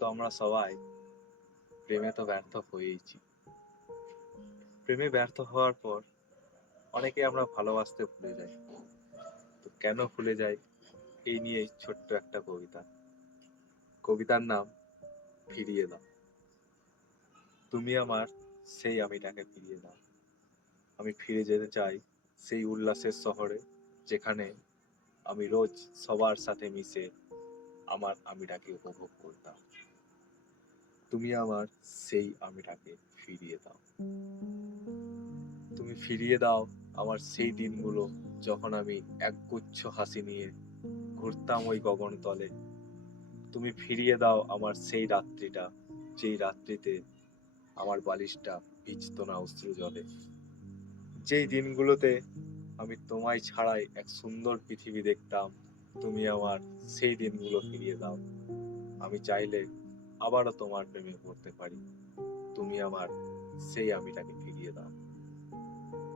তো আমরা সবাই প্রেমে তো ব্যর্থ হয়েইছি। প্রেমে ব্যর্থ হওয়ার পর অনেকে আমরা ভালোবাসতে ভুলে যাই। তো কেন ভুলে যাই? এই নিয়েই ছোট্ট একটা কবিতা। কবিতার নাম ফিরিয়ে দাও। তুমি আমার সেই আমিটাকে ফিরিয়ে দাও। আমি ফিরে যেতে চাই সেই উল্লাসের শহরে, যেখানে আমি রোজ সবার সাথে মিশে আমার আমিটাকে উপভোগ করতাম। তুমি আমার সেই আমিটাকে ফিরিয়ে দাও। তুমি ফিরিয়ে দাও আমার সেই দিনগুলো, যখন আমি একগুচ্ছ হাসি নিয়ে ঘুরতাম ওই গগনতলে। তুমি ফিরিয়ে দাও আমার সেই রাত্রিটা, যেই রাত্রিতে আমার বালিশটা ভিজতো না অশ্রু জলে। যেই দিনগুলোতে আমি তোমায় ছাড়াই এক সুন্দর পৃথিবী দেখতাম। তুমি আমার সেই দিনগুলো ফিরিয়ে দাও। আমি চাইলে আবারও তোমার প্রেমে পড়তে পারি। তুমি আমার সেই আমিটাকে ফিরিয়ে দাও।